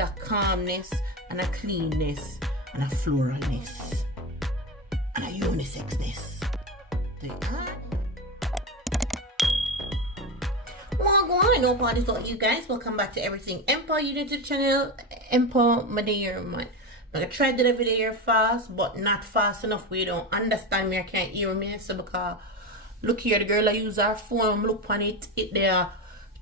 a calmness and a cleanness and a floralness and a unisexness. Well, go on, no parties about you guys. Welcome back to Everything Empo. You new to the channel, Empo, my day man. I'm gonna try to do the video fast, but not fast enough where you don't understand me or can't hear me. So because look here, the girl I use her phone, look on it, there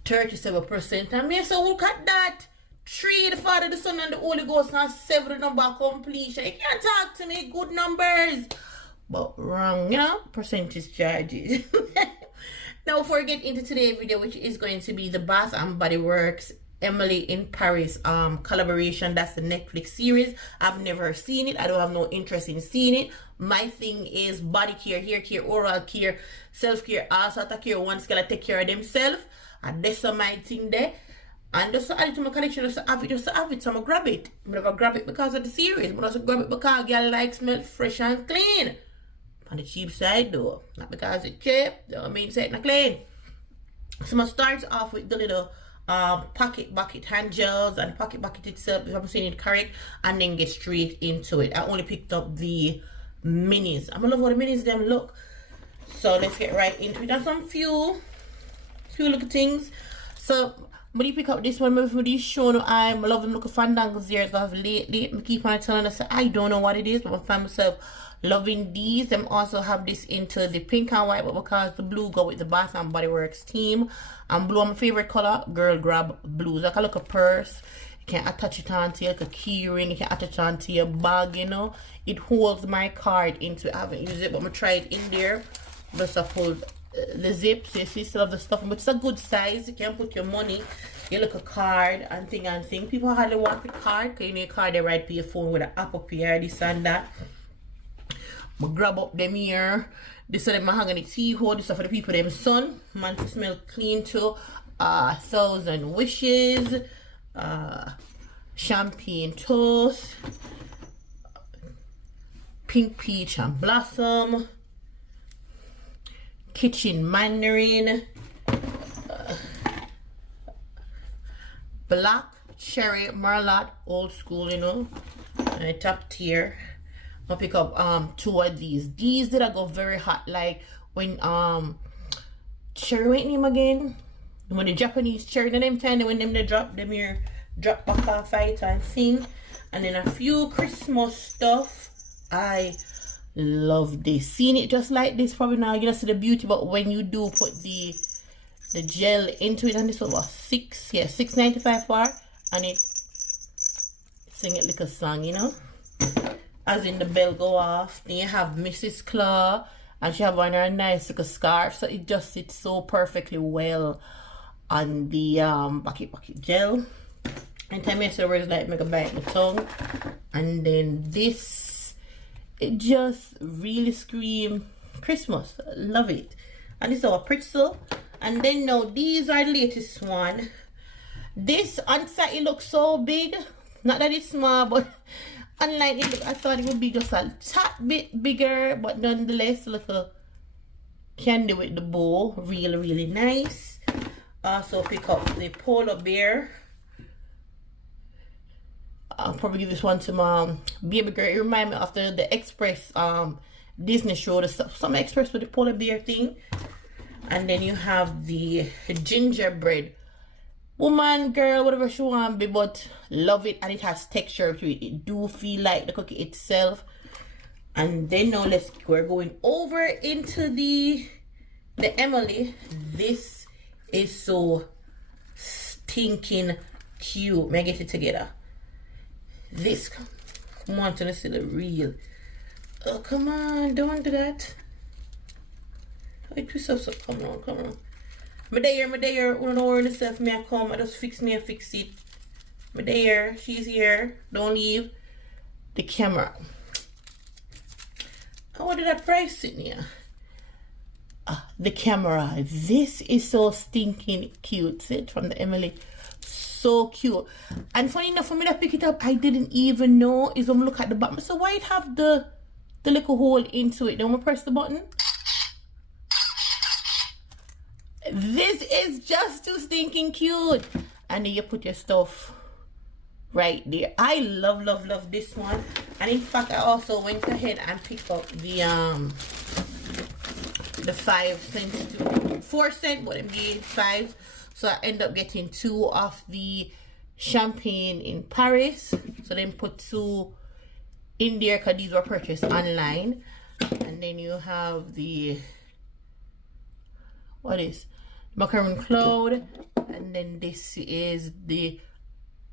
37%. And me so look at that. 3, the Father, the Son, and the Holy Ghost, and 7 the number completion. You can't talk to me, good numbers. But wrong, you know, percentage charges. Now before we get into today's video, which is going to be the Bath and Body Works Emily in Paris collaboration. That's the Netflix series. I've never seen it. I don't have no interest in seeing it. My thing is body care, hair care, oral care, self-care. Also take care one's gonna take care of themselves. And that's my thing there. And just add it to my collection, just have it, so I'm gonna grab it. I'm gonna grab it because of the series. I'm gonna grab it because girl like smell fresh and clean. On the cheap side though. Not because it's cheap, don't mean it's not clean. So I'm gonna start off with the little pocket bucket hand gels and pocket bucket itself, if I'm saying it correct, and then get straight into it. I only picked up the minis. I'm gonna love how the minis them look. So let's get right into it. And some few little things. So when you pick up this one, for these show, I'm loving looking fandangles here as of lately. I keep on telling us I don't know what it is, but I find myself loving these. Them also have this into the pink and white, but because the blue go with the Bath and Body Works team, and blue my favorite color, girl grab blues. Like a look a purse, you can attach it onto like a key ring, you can attach it onto your bag, you know. It holds my card into it. I haven't used it, but I'm gonna try it in there. Just to hold the zip, so you see still have the stuff, but it's a good size. You can put your money, you look a card and thing. People hardly want the card because you need a card they write to your phone with an app up here, this and that. I grab up them here. This is the mahogany tea hold. This is for the people them son. Man to smell clean too. 1,000 Wishes. Champagne Toast. Pink Peach and Blossom. Kitchen Mandarin. Black Cherry Merlot. Old school, you know. And top tier. I'll pick up 2 of these. These did I go very hot, like when cherry, wait name again, when the Japanese cherry, them time when them they drop them here, drop back off fight and sing. And then a few Christmas stuff. I love this. Seeing it just like this probably now you know see the beauty, but when you do put the gel into it, and this was what, $6.95 for, and it sing it like a song, you know. As in the bell go off, then you have Mrs. Claw, and she have on her nice little scarf, so it just sits so perfectly well on the bucket gel. And time afterwards, like make a bite my tongue, and then this, it just really scream Christmas. Love it. And this is our pretzel. And then now these are the latest one. This on site it looks so big, not that it's small, but unlike it, I thought it would be just a tad bit bigger, but nonetheless, look a candy with the bow, really nice. Also pick up the polar bear. I'll probably give this one to my baby girl. It reminds me of the Express Disney show, the some Express with the polar bear thing. And then you have the gingerbread woman, girl, whatever she want be, but love it, and it has texture to it. It do feel like the cookie itself. And then now we're going over into the Emily. This is so stinking cute. May I get it together? This, come on, to see the real. Oh, come on, don't do that. I twist up, so come on. My there, don't worry yourself, me I come, I just fix it. My there, she's here, don't leave the camera. Oh, what did that price sit here? The camera. This is so stinking cute. See it from the Emily. So cute. And funny enough, for me to pick it up, I didn't even know is when I look at the bottom. So why it have the little hole into it? Then we press the button. This is just too stinking cute. And then you put your stuff right there. I love this one. And in fact, I also went ahead and picked up the 5 cents to 4 cent, but I'm getting 5. So I end up getting 2 of the champagne in Paris. So then put 2 in there because these were purchased online. And then you have the, what is Macaron Cloud, and then this is the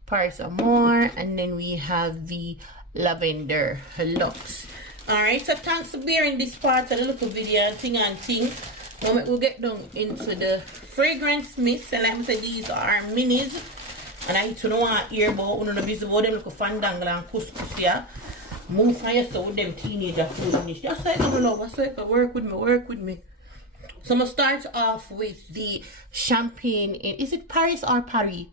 Paris Amour, and then we have the Lavender Luxe. Alright, so thanks for bearing this part of the little video and thing. Now we'll get down into the fragrance mist. And like I said, these are minis, and I don't want to hear about one of the visible them look fandangle and couscous here. Move from yourself with them teenager food. Just like no love, I say work with me. So I'm gonna start off with the champagne in, is it Paris or Paris?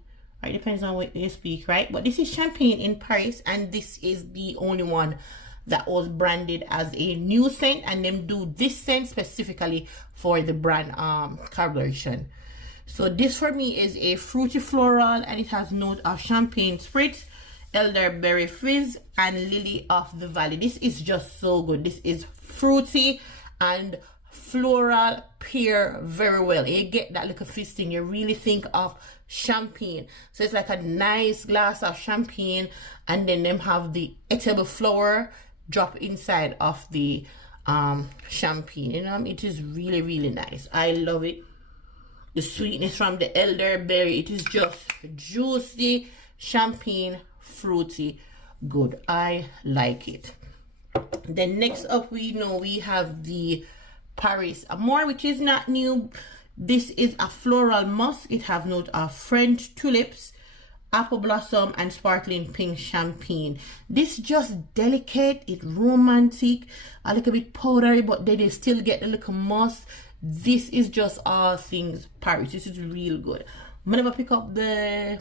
It depends on what you speak, right? But this is champagne in Paris, and this is the only one that was branded as a new scent, and them do this scent specifically for the brand collaboration. So this for me is a fruity floral, and it has note of champagne spritz, elderberry fizz, and lily of the valley. This is just so good. This is fruity and floral pair very well. You get that little fizz thing, you really think of champagne. So it's like a nice glass of champagne, and then them have the edible flower drop inside of the champagne. You know, it is really nice. I love it. The sweetness from the elderberry, it is just juicy champagne, fruity, good. I like it. Then next up, we have the Paris Amour, which is not new. This is a floral musk. It have note of French tulips, apple blossom, and sparkling pink champagne. This just delicate, it romantic, a little bit powdery, but then they still get a little musk. This is just all things Paris. This is real good. I'm gonna pick up the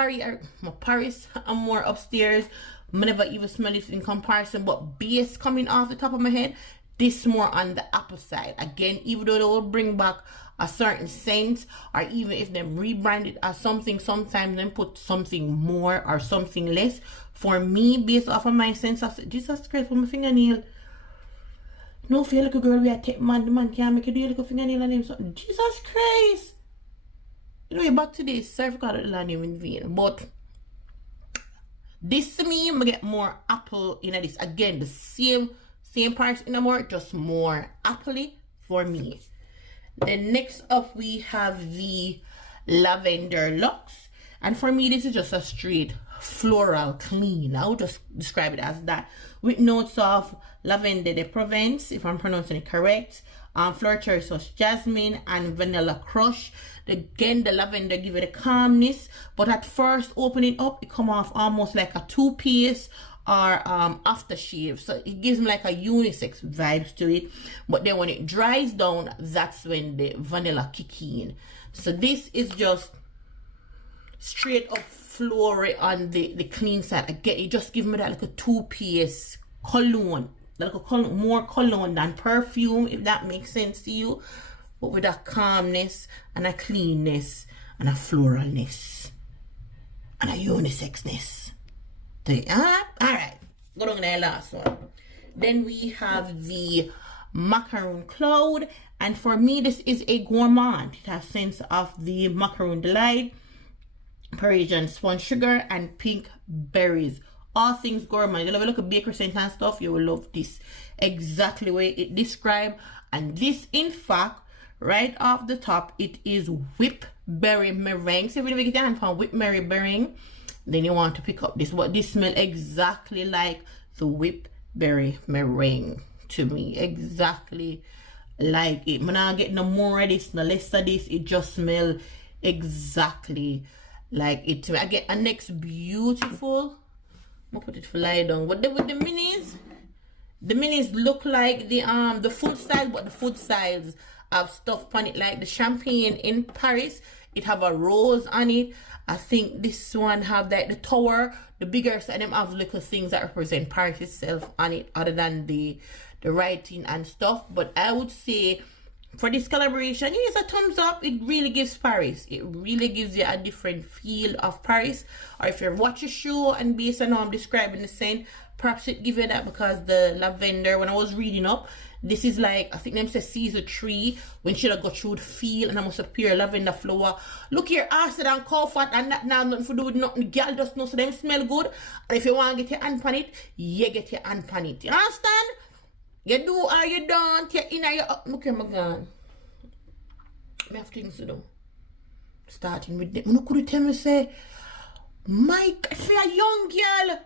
Paris Amour upstairs. I never even smell it in comparison, but base coming off the top of my head, this more on the apple side. Again, even though they will bring back a certain scent, or even if they rebrand it as something, sometimes then put something more or something less. For me, based off of my sense of, Jesus Christ, with my fingernail. No feel like a girl we a take man, the man can't make you do a little fingernail and name something. Jesus Christ. Anyway, back to this. Sorry for calling the name in vain. But this to me, I'm gonna get more apple in this. Again, the same parts in Amour, just more appley for me. Then next up, we have the Lavender Luxe. And for me, this is just a straight floral clean. I would just describe it as that, with notes of Lavender de Provence, if I'm pronouncing it correct, flower cherry sauce jasmine, and vanilla crush. Again, the lavender give it a calmness, but at first opening up, it come off almost like a toothpaste or aftershave. So it gives me like a unisex vibes to it. But then when it dries down, that's when the vanilla kick in. So this is just straight up floral on the clean side. Again, it just gives me that like a toothpaste cologne, like a cologne, more cologne than perfume, if that makes sense to you, but with a calmness and a cleanness and a floralness and a unisexness. Alright, go on to the last one. Then we have the Macaron Cloud, and for me this is a gourmand. It has scents of the Macaron Delight, Parisian sponge sugar, and pink berries. All things gourmand. You love a look at bakery scent and stuff, you will love this. Exactly where it described. And this, in fact, right off the top, it is whip berry meringue. So if you get your hand from whip berry meringue, then you want to pick up this. But this smells exactly like the whip berry meringue to me. Exactly like it. I'm not getting no more of this, no less of this. It just smells exactly like it to me. I get a next beautiful. I'm gonna put it for lie down. With the minis, the minis look like the food size, but the food size have stuff on it, like the champagne in Paris. It have a rose on it. I think this one have like the tower, the bigger side, them have little things that represent Paris itself on it, other than the writing and stuff. But I would say for this collaboration, use a thumbs up. It really gives Paris. It really gives you a different feel of Paris. Or if you watch a show and based on how I'm describing the scent, perhaps it give you that, because the lavender, when I was reading up, this is like, I think them say season 3, when she got through the field and I must appear lavender flower. Look here, acid and comfort and that now nothing to do with nothing. Girl just know so them smell good. And if you want to get your hand on it, you get your hand on it. You understand? You do or you don't. You in or you up. Look here, my God. I have things to do. Starting with them. You could tell me say, Mike, if you're a young girl,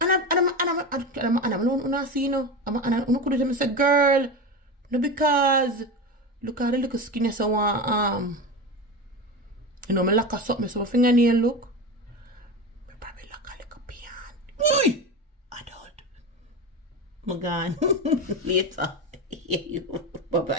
and I'm not see, you know. I'm could tell me say, girl, no, because look at the little skin so you know, my lack of something, so my fingernail look. I probably look a little peon. Adult. My God. Later. Bye bye.